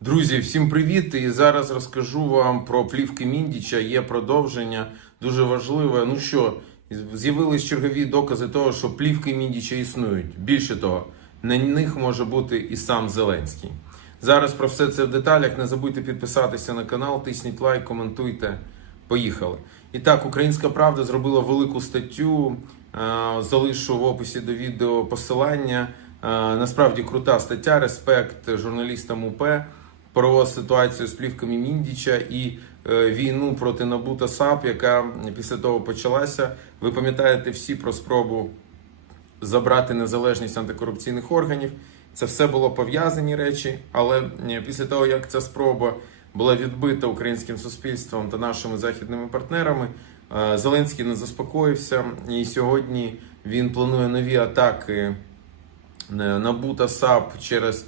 Друзі, всім привіт! І зараз розкажу вам про плівки Міндіча. Є продовження, дуже важливе. Ну що, з'явились чергові докази того, що плівки Міндіча існують. Більше того, на них може бути і сам Зеленський. Зараз про все це в деталях. Не забудьте підписатися на канал, тисніть лайк, коментуйте. Поїхали. І так, Українська Правда зробила велику статтю. е, Залишу в описі до відео посилання. Е, Насправді крута стаття. Респект журналістам УП про ситуацію з плівками Міндіча і е, війну проти НАБУ та САП, яка після того почалася. Ви пам'ятаєте всі про спробу забрати незалежність антикорупційних органів. Це все було пов'язані речі, але е, після того, як ця спроба була відбита українським суспільством та нашими західними партнерами, е, Зеленський не заспокоївся, і сьогодні він планує нові атаки е, НАБУ та САП через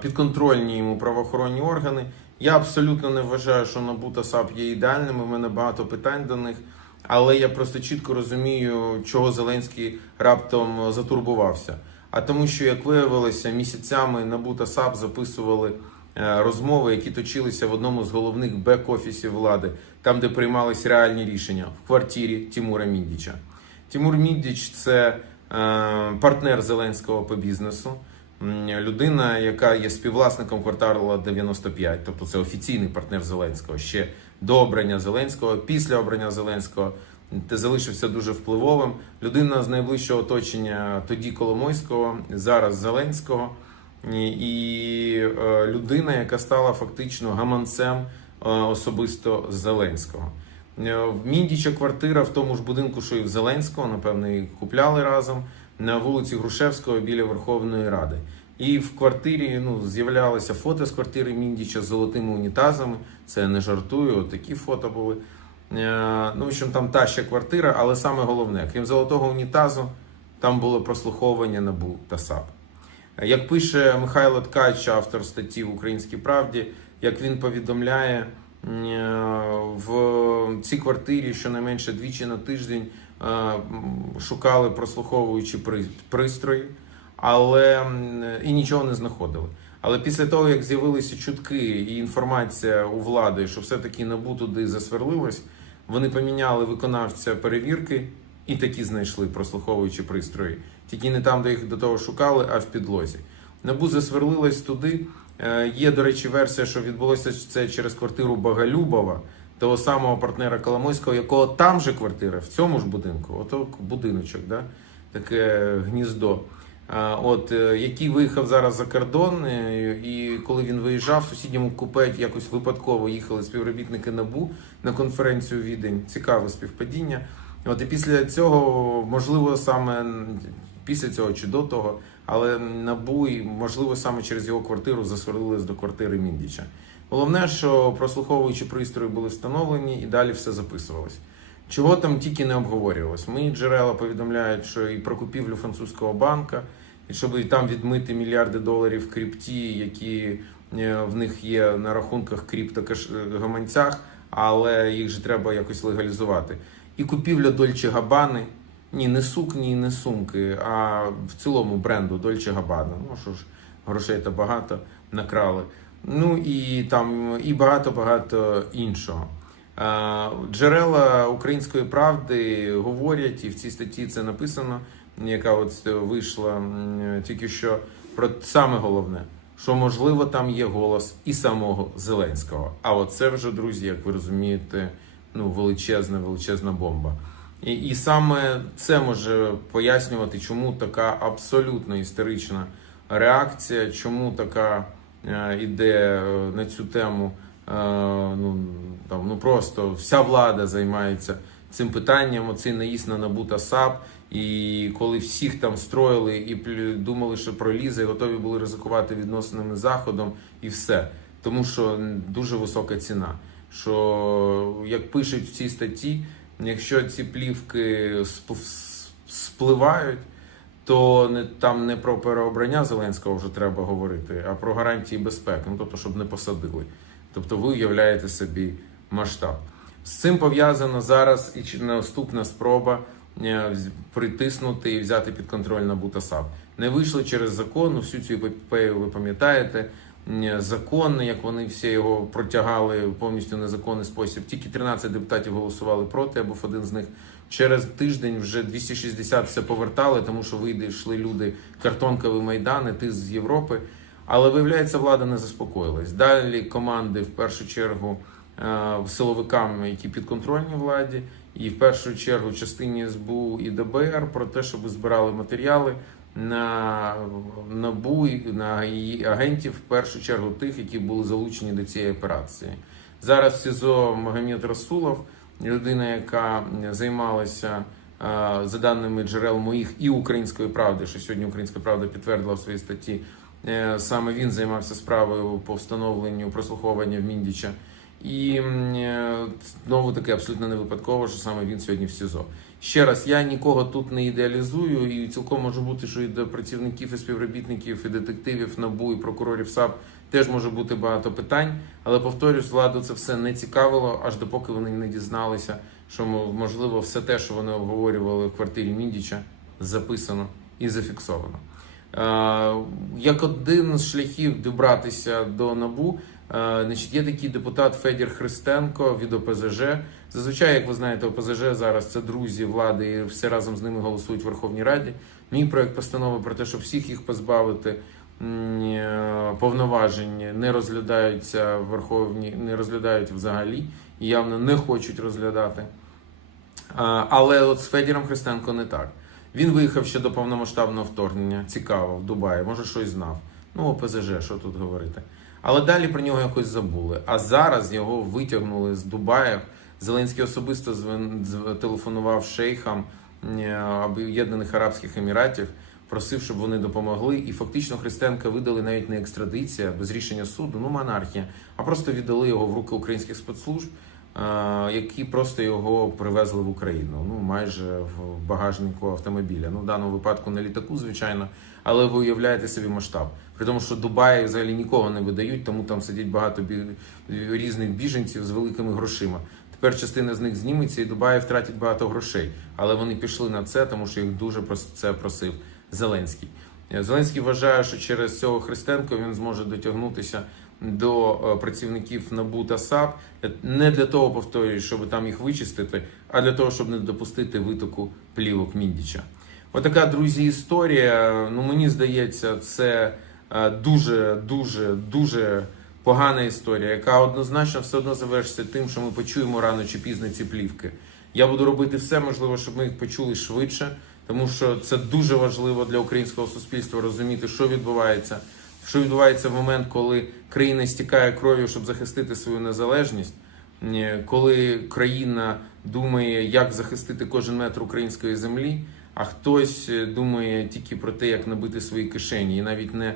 підконтрольні йому правоохоронні органи. Я абсолютно не вважаю, що НАБУ та САП є ідеальними. У мене багато питань до них. Але я просто чітко розумію, чого Зеленський раптом затурбувався. А тому, що як виявилося, місяцями НАБУ та САП записували е, розмови, які точилися в одному з головних бек-офісів влади, там, де приймались реальні рішення, в квартирі Тимура Міндіча. Тимур Міндіч це е, партнер Зеленського по бізнесу. Людина, яка є співвласником кварталу 95, тобто це офіційний партнер Зеленського ще до обрання Зеленського, після обрання Зеленського ти залишився дуже впливовим. Людина з найближчого оточення тоді Коломойського, зараз Зеленського, і, і е, людина, яка стала фактично гаманцем е, особисто Зеленського. Е, В Міндіча квартира в тому ж будинку, що і в Зеленського, напевно, і купляли разом на вулиці Грушевського біля Верховної Ради. І в квартирі ну, з'являлися фото з квартири Міндіча з золотими унітазами. Це не жартую, такі фото були. Е, Ну, в общем, там та ще квартира, але саме головне, крім золотого унітазу, там було прослуховування НАБУ та САП. Як пише Михайло Ткач, автор статті в Українській правді, як він повідомляє, е, в цій квартирі щонайменше двічі на тиждень е, шукали прослуховуючі пристрої, але і нічого не знаходили. Але після того, як з'явилися чутки і інформація у влади, що все-таки НАБУ туди засверлилось, вони поміняли виконавця перевірки і такі знайшли прослуховуючі пристрої. Тільки не там, де їх до того шукали, а в підлозі. НАБУ засверлилось туди. Е, Є, до речі, версія, що відбулося це через квартиру Багалюбова, того самого партнера Коломойського, якого там же квартира, в цьому ж будинку, ото будиночок, да? таке гніздо. От е, який виїхав зараз за кордон, е, і коли він виїжджав, в сусідньому купе якось випадково їхали співробітники НАБУ на конференцію Відень. Цікаве співпадіння. От і після цього, можливо, саме після цього чи до того, але НАБУ, можливо, саме через його квартиру засверлились до квартири Міндіча. Головне, що прослуховуючі пристрої були встановлені і далі все записувалось. Чого там тільки не обговорювалось. Мої джерела повідомляють, що і про купівлю французького банка, і щоб і там відмити мільярди доларів в крипті, які е, в них є на рахунках криптогаманцях, але їх же треба якось легалізувати. І купівля Дольче Габани. Ні, не сукні, не сумки, а в цілому бренду Дольче Габана. Ну що ж, грошей та багато накрали. Ну і там і багато-багато іншого. Е, Джерела української правди говорять, і в цій статті це написано, яка от вийшла тільки що про саме головне, що можливо там є голос і самого Зеленського. А от це вже, друзі, як ви розумієте, ну величезна, величезна бомба. І, і саме це може пояснювати, чому така абсолютно історична реакція, чому така іде е, на цю тему. Е, ну, там, ну просто вся влада займається цим питанням, оцей наїзд на НАБУ та САП. І коли всіх там строїли і думали, що пролізе, готові були ризикувати відносинами з заходом, і все. Тому що дуже висока ціна. Що як пишуть в цій статті, якщо ці плівки сп- спливають, то не там не про переобрання Зеленського вже треба говорити, а про гарантії безпеки. Ну тобто, щоб не посадили. Тобто, ви уявляєте собі масштаб. З цим пов'язана зараз і наступна спроба е, притиснути і взяти під контроль НАБУ та САП. Не вийшло через закон, ну, всю цю епопею ви пам'ятаєте. закон, як вони всі його протягали повністю незаконний спосіб. Тільки 13 депутатів голосували проти, або один з них. Через тиждень вже 260 все повертали, тому що вийшли люди картонкові майдани, ти з Європи. Але виявляється, влада не заспокоїлась. Далі команди в першу чергу е, силовикам, які підконтрольні владі, і в першу чергу частині СБУ і ДБР про те, щоб збирали матеріали на НАБУ на її агентів, в першу чергу тих, які були залучені до цієї операції. Зараз СІЗО Магомед Расулов, людина, яка займалася. е, За даними джерел моїх і української правди, що сьогодні Українська Правда підтвердила в своїй статті, е, саме він займався справою по встановленню прослуховування в Міндіча. І е, знову таки абсолютно не випадково, що саме він сьогодні в СІЗО. Ще раз, я нікого тут не ідеалізую, і цілком може бути, що і до працівників і співробітників, і детективів НАБУ, і прокурорів САП теж може бути багато питань. Але повторюсь, владу це все не цікавило, аж допоки вони не дізналися, що можливо все те, що вони обговорювали в квартирі Міндіча, записано і зафіксовано. Е, Як один з шляхів добратися до набу, е, значить, є такий депутат Федір Христенко від ОПЗЖ. Зазвичай, як ви знаєте, ОПЗЖ зараз це друзі влади, і все разом з ними голосують в Верховній Раді. Мій проект постанови про те, щоб всіх їх позбавити повноважень, не розглядаються в Верховній, не розглядають взагалі і явно не хочуть розглядати. Але от з Федіром Христенко не так. Він виїхав ще до повномасштабного вторгнення. Цікаво, в Дубаї, може щось знав. Ну, ОПЗЖ, що тут говорити. Але далі про нього якось забули. А зараз його витягнули з Дубая. Зеленський особисто телефонував шейхам е, Об'єднаних Арабських Еміратів, просив, щоб вони допомогли. І фактично Христенка видали навіть не екстрадиція без рішення суду, ну монархія, а просто віддали його в руки українських спецслужб, які просто його привезли в Україну. Ну майже в багажнику автомобіля. Ну в даному випадку на літаку, звичайно, але ви уявляєте собі масштаб. При тому, що Дубаї взагалі нікого не видають, тому там сидять багато бі- різних біженців з великими грошима. Тепер частина з них зніметься, і Дубаї втратять багато грошей. Але вони пішли на це, тому що їх дуже про це просив Зеленський. Е, Зеленський вважає, що через цього Христенко він зможе дотягнутися до е, працівників НАБУ та САП Е, не для того, повторюю, щоб там їх вичистити, а для того, щоб не допустити витоку плівок Міндіча. Отака, друзі, історія. Ну мені здається, це дуже, дуже, дуже погана історія, яка однозначно все одно завершиться тим, що ми почуємо рано чи пізно ці плівки. Я буду робити все можливе, щоб ми їх почули швидше, тому що це дуже важливо для українського суспільства розуміти, що відбувається, що відбувається в момент, коли країна стікає кров'ю, щоб захистити свою незалежність. Коли країна думає, як захистити кожен метр української землі, а хтось е, думає тільки про те, як набити свої кишені, і навіть не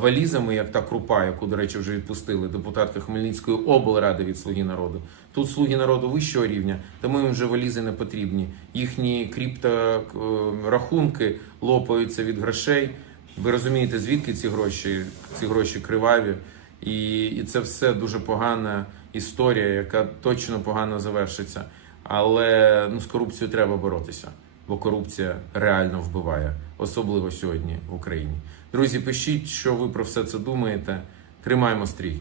валізами, як та крупа, яку, до речі, вже відпустили депутатка Хмельницької облради від Слуги народу. Тут слуги народу вищого рівня, тому їм вже валізи не потрібні. Їхні крипторахунки лопаються від грошей. Ви розумієте, звідки ці гроші? Ці гроші криваві, і, і це все дуже погана історія, яка точно погано завершиться. Але ну, з корупцією треба боротися, бо корупція реально вбиває, особливо сьогодні в Україні. Друзі, пишіть, що ви про все це думаєте. Тримаємо стрій.